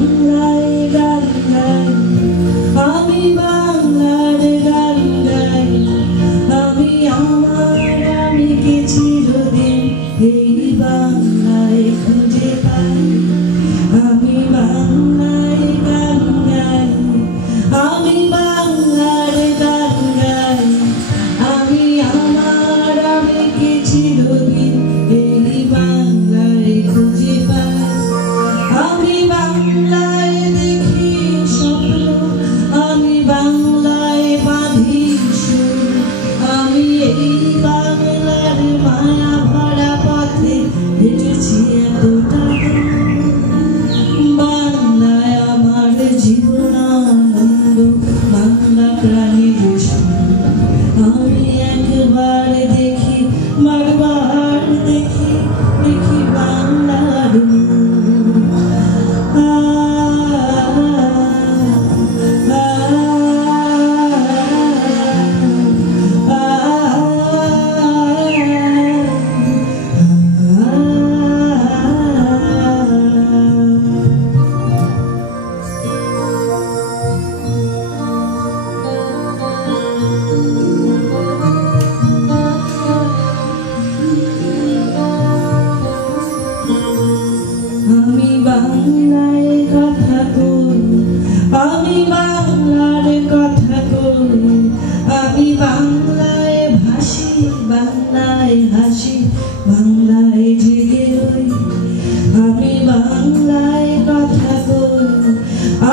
বাংলায় গান গাই, আমি বাংলার গান গাই, আমি আমার আমিকে চিরদিন এই বাংলায় খুঁজে পাই। আমি বাংলায় গান গাই, আমি বাংলার গান গাই, আমি আমার আমিকে চিরদিন এই বাংলায় খুঁজে পাই। আমি বাংলায় দেখি স্বপ্ন, আমি বাংলায় বাঁধি সুর, আমি এই বাংলার মায়া ভরা পথে হেঁটেছি এতটা। বাংলায় আমার জীবনানন্দ, বাংলা প্রাণীর সুর, আমি একবার দেখি বারবার দেখি, দেখি বাংলার আমি বাংলায় কথা কই, আমি বাংলার কথা কই, আমি বাংলায় ভাসি, বাংলায় হাসি, বাংলায় জেগে রই। আমি বাংলায় কথা কই,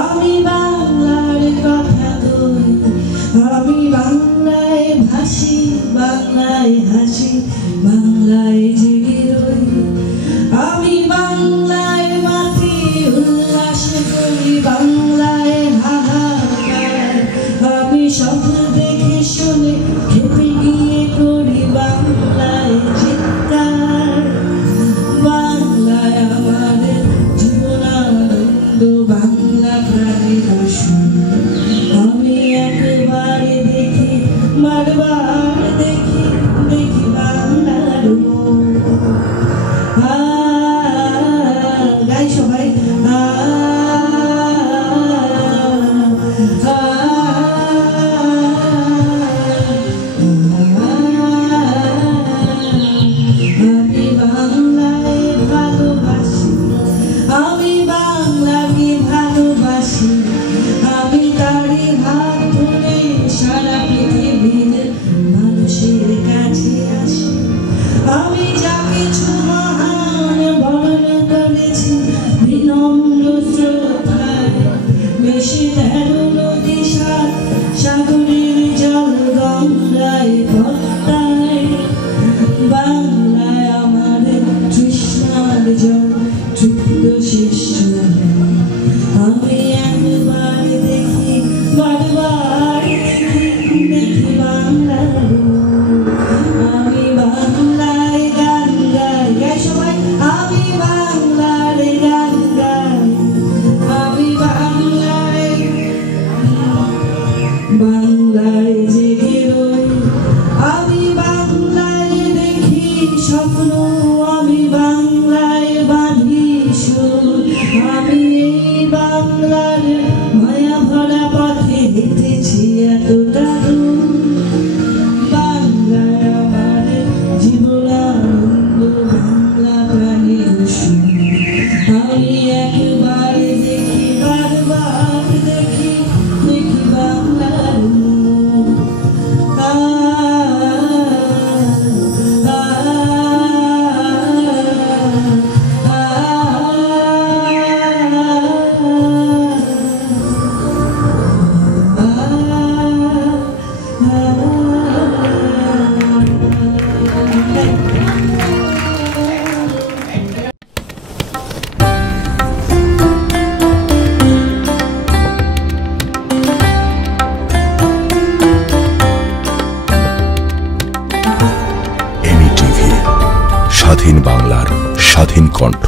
আমি বাংলার কথা কই, আমি বাংলায় ভাসি, বাংলায় হাসি, বাংলায় জেগে রই। আমি বাংলায় মাটি উল্লাস করি, বাংলায় হাহাকার, আমি স্বপ্ন দেখে শুনে খেপে গিয়ে করি বাংলায় চিৎকার। বাংলায় আমার জীবনানন্দ, বাংলা প্রাণীর সুর, আমি একবার দেখি বারবার দেখি, দেখি বাংলার গাই সবাই। আমি বাংলায় ভালোবাসি, আমি বাংলাকে ভালোবাসি, আমি তারই হাত ধরে সারা পৃথিবীর মানুষের কাছে আসি। আমি যা কিছু মহান বরণ করেছি বিনম্র শ্রদ্ধায়, বেশি 13 নদী সাগরের জল গঙ্গায় পদ্মায়। বাংলায় আমার তৃষ্ণার জল তৃপ্ত শেষ, আমি একবার দেখি বারবার দেখি, দেখি বাংলার। আমি বাংলায় গান গাই, গাই সবাই। আমি বাংলার গান গাই, আমি বাংলায়, বাংলায় জেগে রই। আমি বাংলায় দেখি স্বপ্ন, আমি বাংলায় বাঁধি সুর, আমি এই বাংলার মায়া ভরা পথে হেঁটেছি এতটা দূর। বাংলায় আমার জীবনানন্দ, বাংলা প্রাণীর সুর, আমি একবার দেখি বারবার দেখি, দেখি বাংলার স্বাধীন বাংলার স্বাধীন কণ্ঠ।